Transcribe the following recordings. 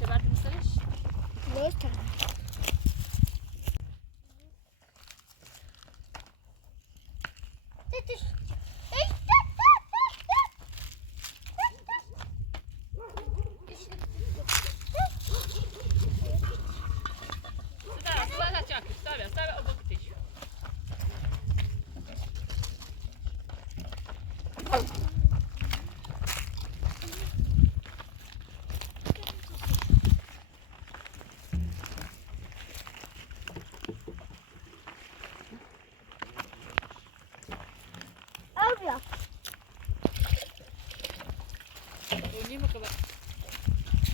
شبعت مستريش؟ ليش تعال؟ استابع وبكتش. أبيض. وني مكبر.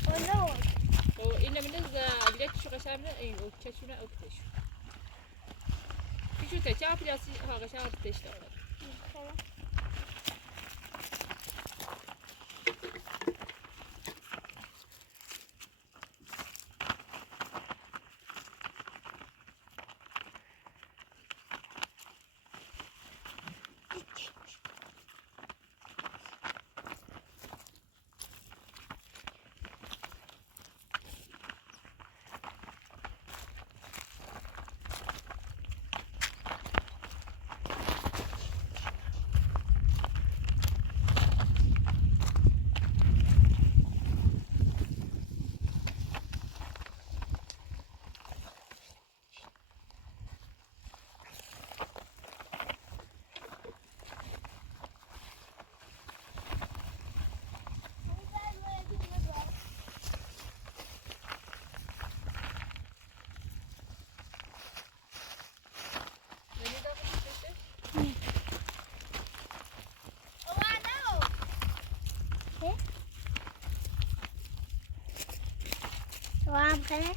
ولون. وإن بالنسبة ليك شو غشامنا إيه وتشونا أو كتشو. شو تشاف يا سي ها غشام تشتغل. وعم خلي.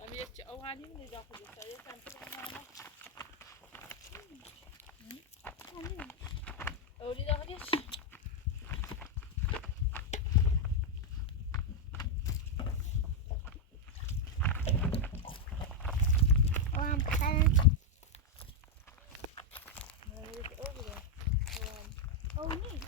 أبيك أو هاني من داخل السيارة كان تبغى معنا. أولي داخل يش. وعم خلي. أولي.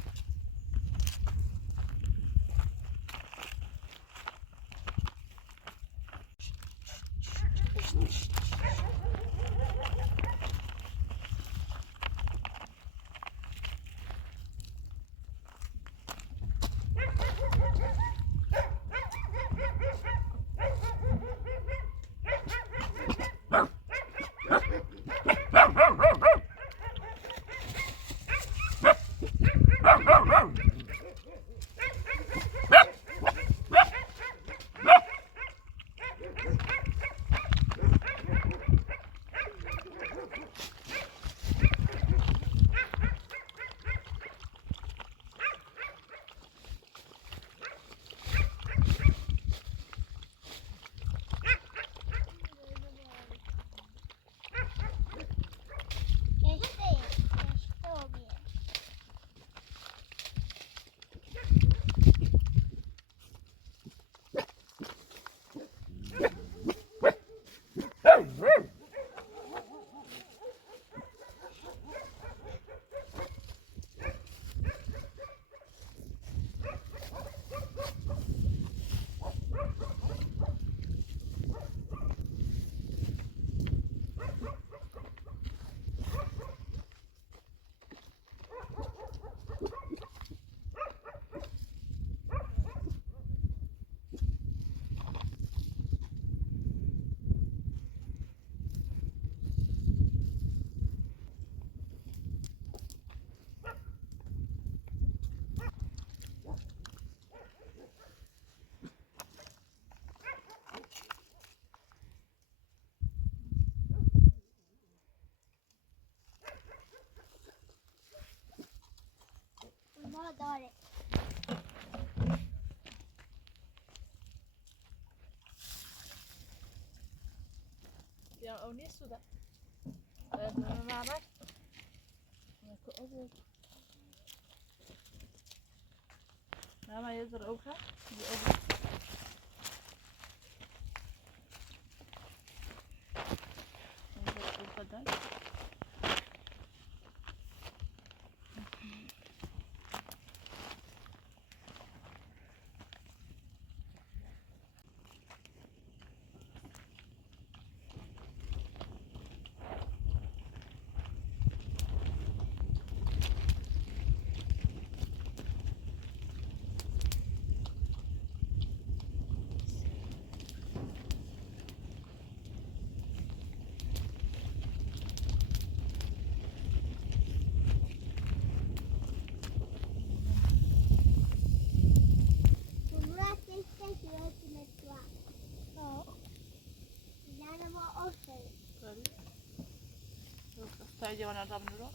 ما داري. يا أوني سودا. ما عمل. ما يزرعوها. تا جوان رام نورو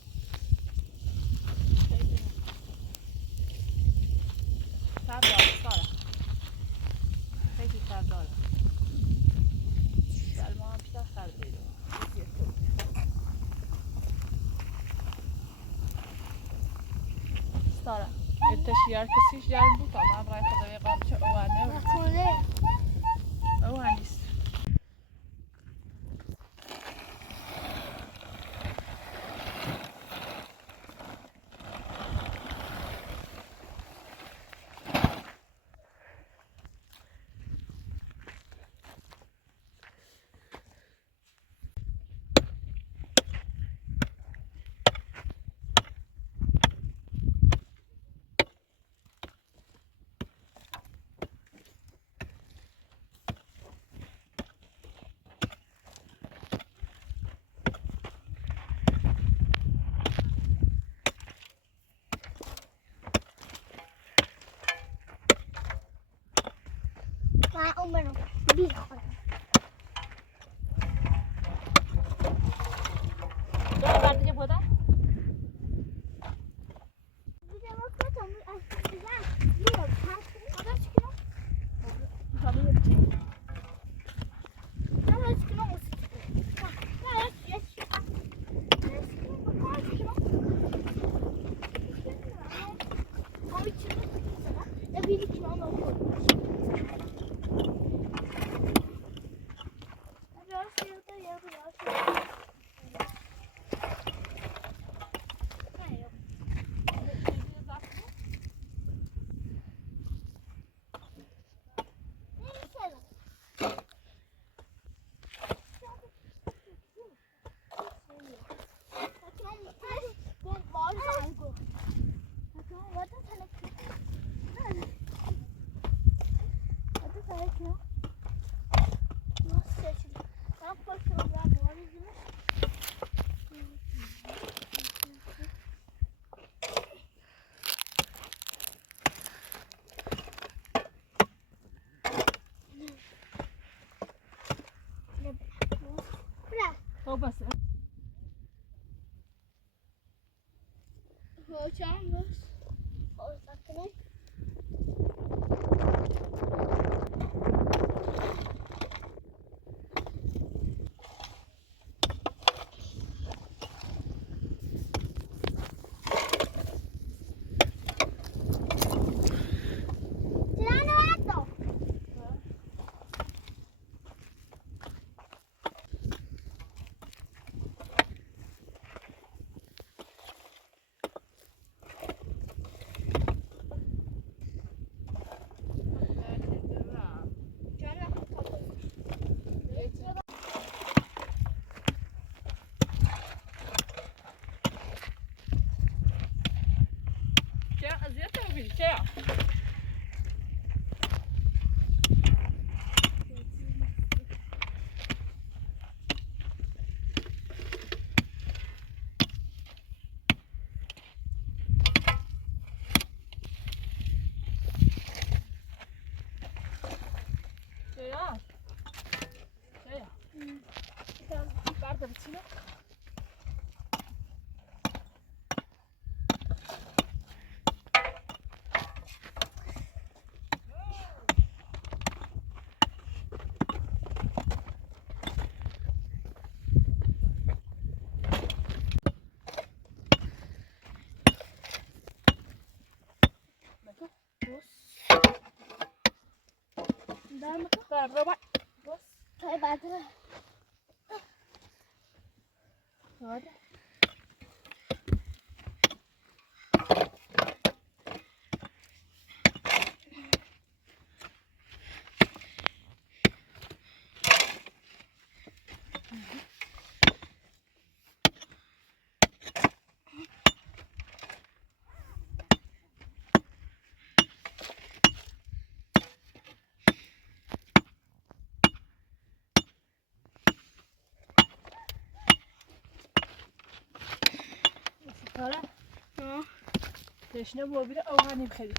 سارا خیلی سرداره گرما هم بیشتر سرده ایدو سارا التشيار كسيش جارم بوتا ما براي خذوي قامشة اوانه نخوله اوانيس مع عمره بيخون دو بعد جب هذا بيجي وقت هم الأشياء ليه هذا شكله هذا يبتي هذا شكله لا يس هو بس هو كان بس هو ساكنه كيا أزيته وبيجي كيا كيا كيا بعد بتشيله برابر بس طيب بعدها هذا سارة ليش نبغى بلا أو هاني بخلي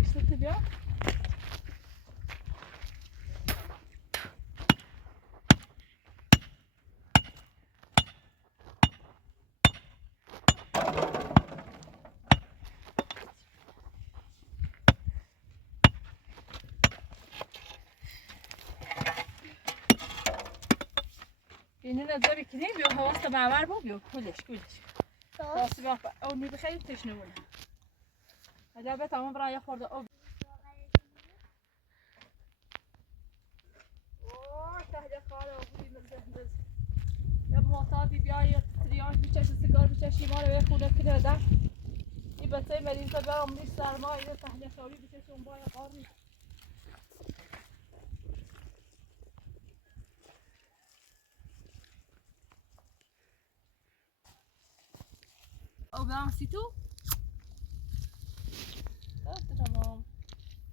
وصلت بيا اینه نظر بکنیم بیا حواست معمر بود بیا کلش حواست بیا او نی بخیلی تشنه بونه عجبه تمام برای خورده او تهیه خاله و بودی مزه یا معتادی بیایی تریانش بچشی سیگار بچشی ما رو به خونه کنه ده این بچه مریضه به عمری سرما اینه تهیه شابی بچشی اون باید قاری او برام سی تو تمام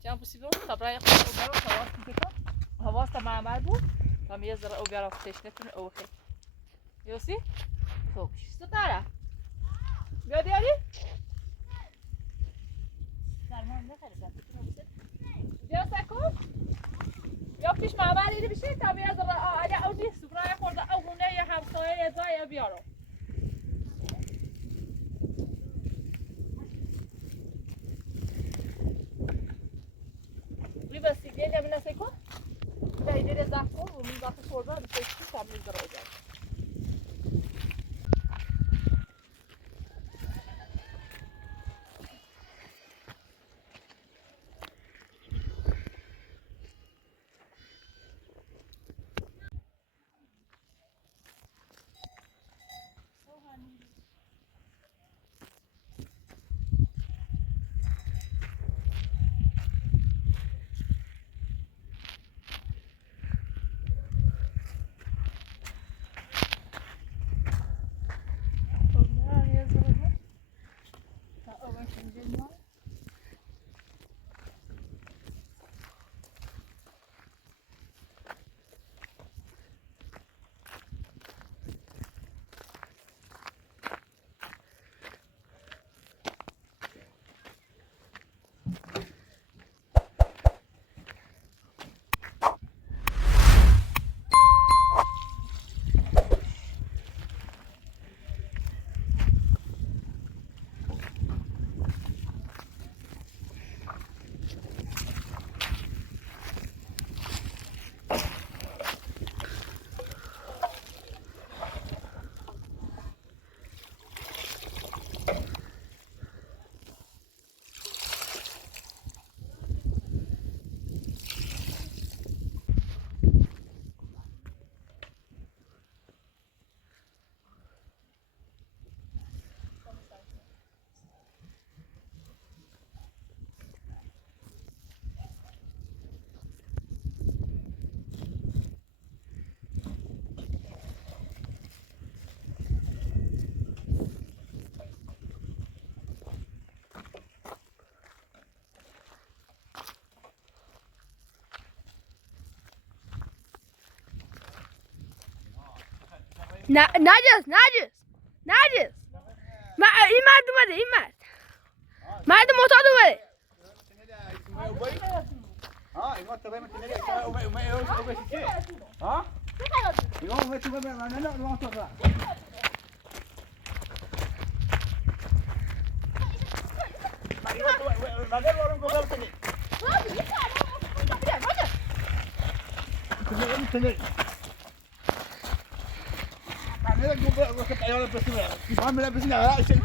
جام بسیبون تبرای خود او برام حواست میکنم حواست معمر بود و میز او برام تشنه او خیلی یوسی خوب ستاره بیا دیاری سرمان نخیره بیا سکو بیا پیش معمر اینی بشه تا میز اگه او نیست سفره خورده او هونه یه همسایه یه جای بیارو بس دیگه نمی‌نه سکو دیگه زخم و من زخم خورده به سکو کامل درآورده نجس ما این مرد اومده این مرد معتاد اومده ها اینا تبع من تنادي ها يوم ما تبع انا لا ما اطلع ما قال ورم قبل تني تني انا قبل وقت عيال بس ما ملبسنا لا شيء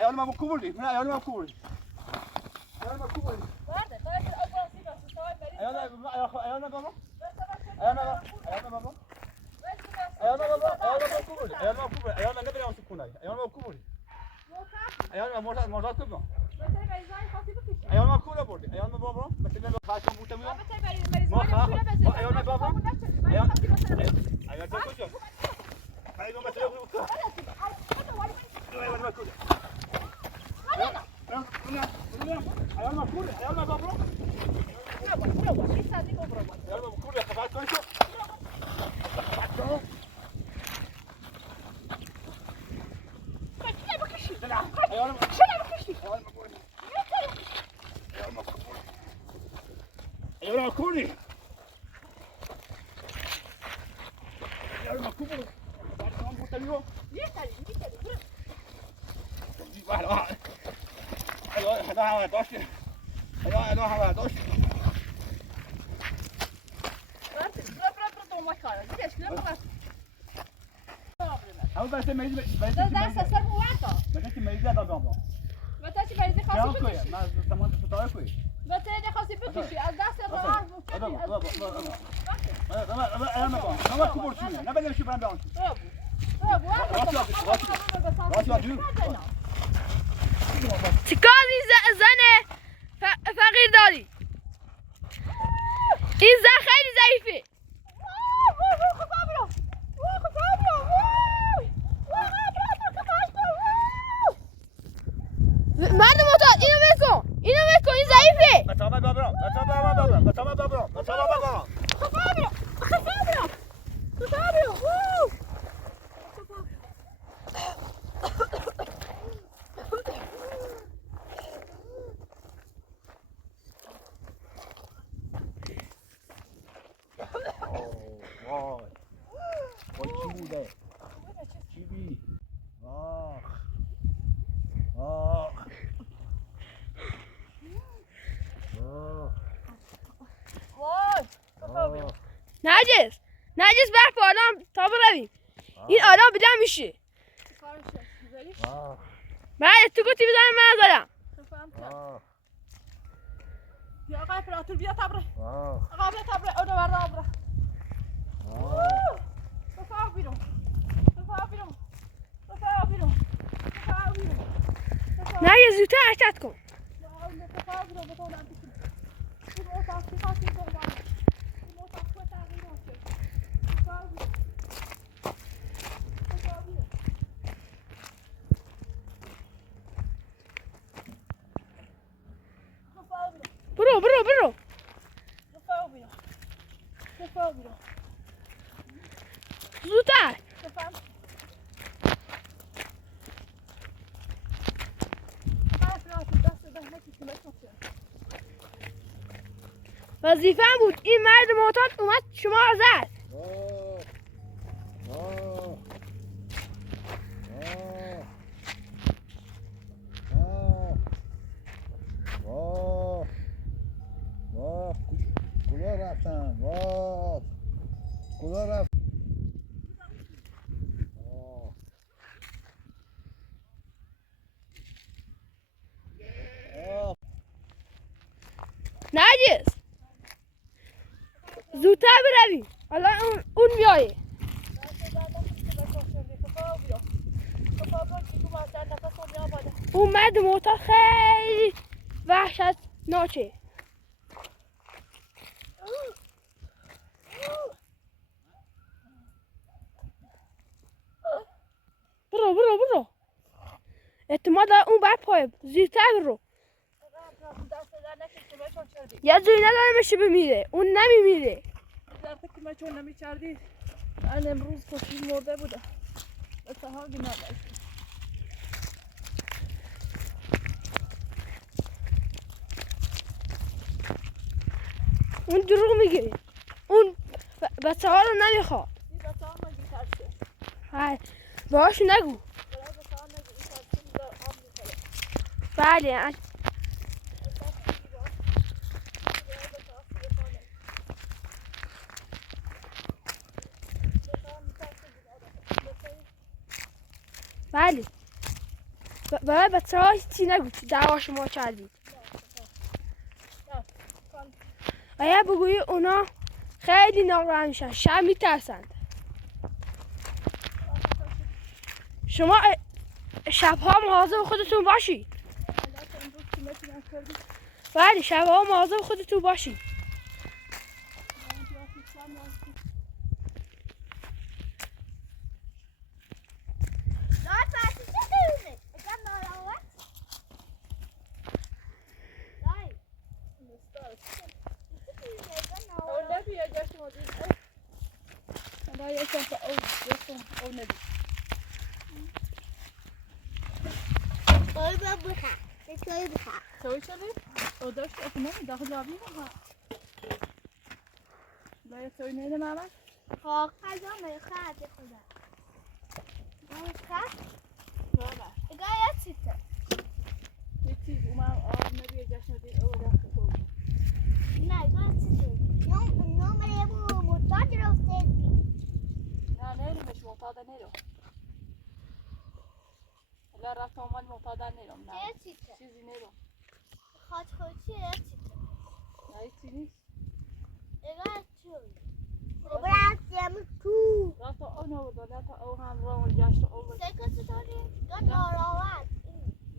انا ما بكوري انا ما بكوري انا ما بكوري انا بابا انا بابا کوبوری ایال ما کوبوری ایال ما نمیرم سکونای ایال ما کوبوری ایال ما مرزاد کوبم ایال ما کولا بردی ایال ما بابا مثلا خاطر بوده میام ما خا ایال ما بابا ایال ایال ما کجا ایال ما مثلا بوده ایال ما کولا ایال ما کولا ایال ما بابا ایال ما کولا خفاش کن شو Ayağına kuni. Ayağına kuni. Tamam bu tabii. Yeter. Ayağına. Ayağına taş. Ayağına taş. Bırak olmak var. Geç ne var? Ama ben meyze Daha sesler bu var da. ben meyze da baba. Vatan ci meyze Ya khasi koy. bitiş. Ben tamam tutar koy. Vatan de khasi bitiş. Az dast var bu. Ayağına bak. Tamam kubur şunu. Ne benim şu ben ben. تکازی زنه فقیر داری این زن خیلی ضعیفه مردم معتاد اینو بکن این ضعیفه نجس برف آدم تا برویم این آدم بدم میشه بله تو گفتی بزنم من زدم یا آقای فراتور بیا تبره آقا بیا تبره اونو برده آبره بفاق بیرون نجس زودتر حرکت کن برو زودتر وظیفه بود این مرد معتاد اومد شما رو زد کجا رفتن؟ کجا رفتن؟ نجس زودتر برویم الان اون میایه اون مرد معتاد خیلی وحشتناکه برو اعتماد داره اون بر پای زیرتر برو یه جوری نداره بشه بمیره اون نمیمیره ظرفه که من چون نمیچردی من امروز کشی مرده بودم به سهار بینا اون دروغ میگه اون بچه ها رو نمیخواد این بچه ها من بیترسه های باهاشو نگو بله بله برای بچه ها هیچی نگو دعوا شما کردید اگر بگویی اونا خیلی ناراحت میشن شب میترسند شما شبها مواظب خودتون باشید. بله شبها مواظب خودتون باشید. سوي شذي ودرت أكمل داخل لابي ما لا يسوي نيله ماما خاک خدا میخواد خدا میخواد ماما گایا چیته يتي وما نبي جاشنا دي أول داخل فوق نه گایا چیته نمره بو مطاد رفته لا نيله مش معتادة نيله لا رفت مال معتادة نيله گایا چیته چیزی نيله خاک خودی گایا چیته لا يتي نیست گایا چی براتیم تو لا تا أنا ولا لا تا أو هم راه جاشت أول سکت داری گایا ناراحت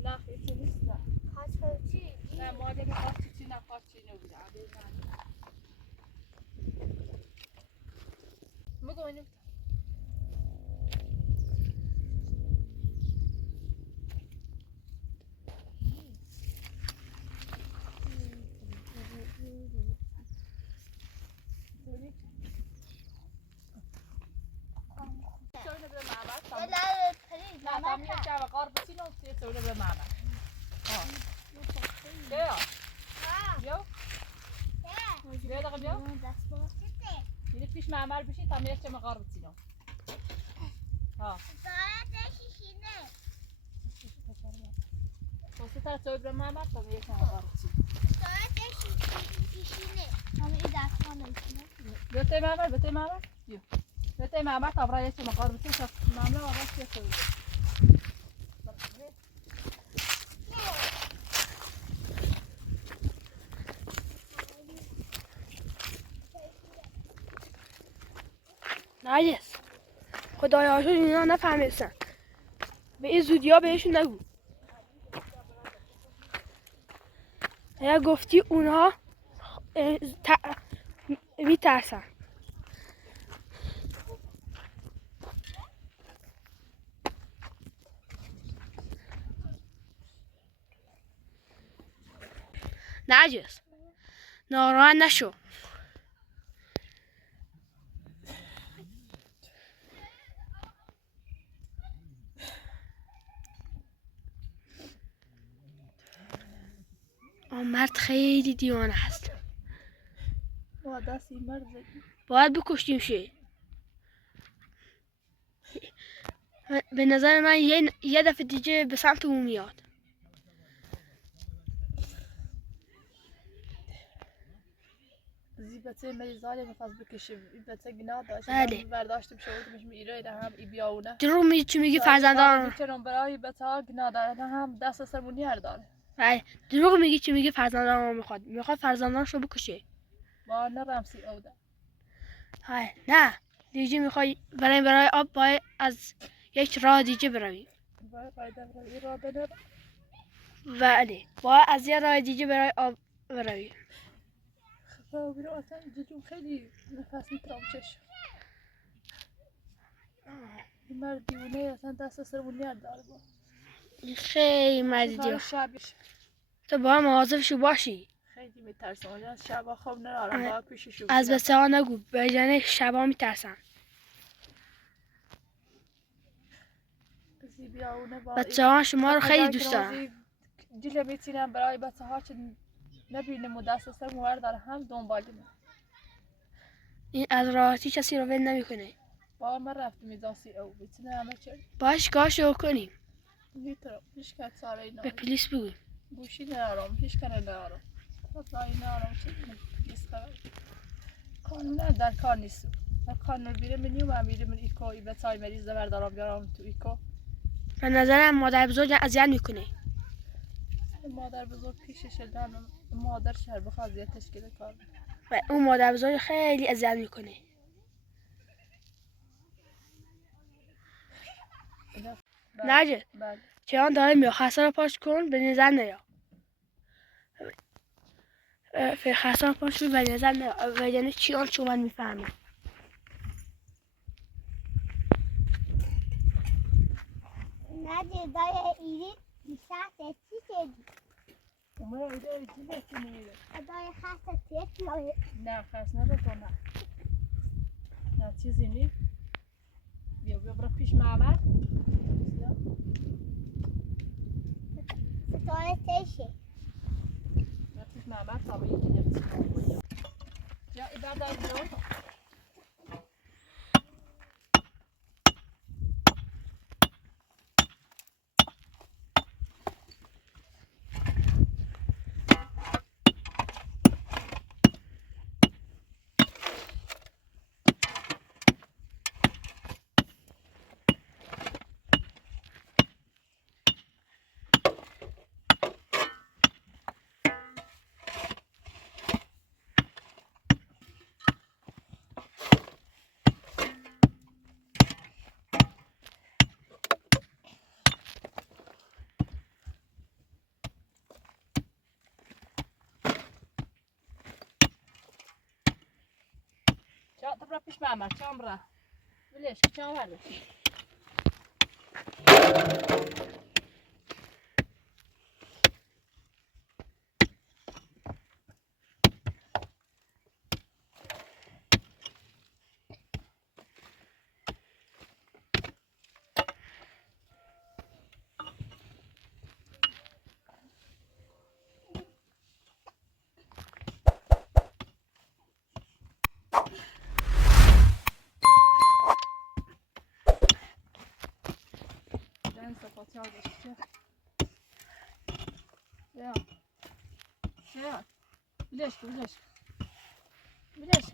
لا يتي نیست لا خاک خودی لا مادر خاطر چی نه خاطر چی نبود عادی نه بگو اینو لا پرید لا ماما تعمل شعب قارب سينو تسوي له معنا يا يو يا دغ يو دست با يلي فيش معمل بشي تعمل شعب قارب سينو ها دارت شیشینه وسط تسوي له معنا تعمل شعب قارب سينو دارت شیشینه همه این دست ها میشینه بتي معمل يو بتي معمل تبرا شعب قارب سينو معمل وراس يسوي نرگس خدایا شد اینا نفهمیستن به این زودی ها بهشون نگو اگر گفتی اونها میترسن نرگس ناراحت نشو آن مرد خیلی دیوانه است با دستی مرد باید بکشتیم شه به نظر من یه دفعه دیگه به سمت اون میاد زیبته مریضالی میخواست بکشه زیبته گناه داشت بله. برداشت بشه بودمش میره هم ای بیاونه دروغ میگی چی میگی فرزندان میتونم برای بتا گناه داره هم دست سرمونی هر داره بله دروغ میگی چی میگی فرزندان میخواد فرزندانشو بکشه با نرمسی اوده های نه دیگه میخوای برای آب باید از یک راه دیگه بروی بله باید از یک راه دیگه برای آب بروی خب بیرو اصلا ججون خیلی نفس میترام چش این مرد دیونه اصلا دست سرمونی هر داره با خیلی مردی شبش تو باید مواظبشو باشی خیلی میترسم از شبا خواب نرارم باید پیششو از بچه ها نگو به جنه شبا میترسن بچه ها شما رو خیلی دوست دارن دیل میتینم برای بچه ها چه نبینم و دست سر موهر داره هم دنبالیم این از راحتی کسی رو ول نمیکنه با من رفتم میداسی او بیتینه همه چه باش کارشو کنیم میترم هیچ کت ساره اینا به پلیس بگو گوشی نرارم هیچ کنه نرارم تطلعی نرارم چه نیست خبر قانون در کار نیست در قانون بیره منیو من بیره من ایکو ای بچه های مریض بردارم بیارم تو ایکو به نظرم مادر بزرگ اذیت میکنه مادر بزرگ پیشش دارم مادر شهر بخواد زیاد تشکیل کار و اون مادر بزرگ خیلی اذیت میکنه نجد بله. چیان داره میاد خسته رو پاش کن به نظر نیا خسته رو پاش کن به نظر نیا و یعنی چیان چون من میفهمه نجد دای ایرید میشه چی شدی؟ ما ایده چی بکنیم؟ دای خسته تیت لای نه خست نبکنم. نه چیزی نی. بیا برو پیش معمر. ستاره تیشه برو پیش معمر تا به یکی دیگه بسیم. یا ایده دار بیار. چا تو برو پیش معمر چام برا. ولیش چام برو. Den صفات یادش چه؟ یا یا بلش بلش بلش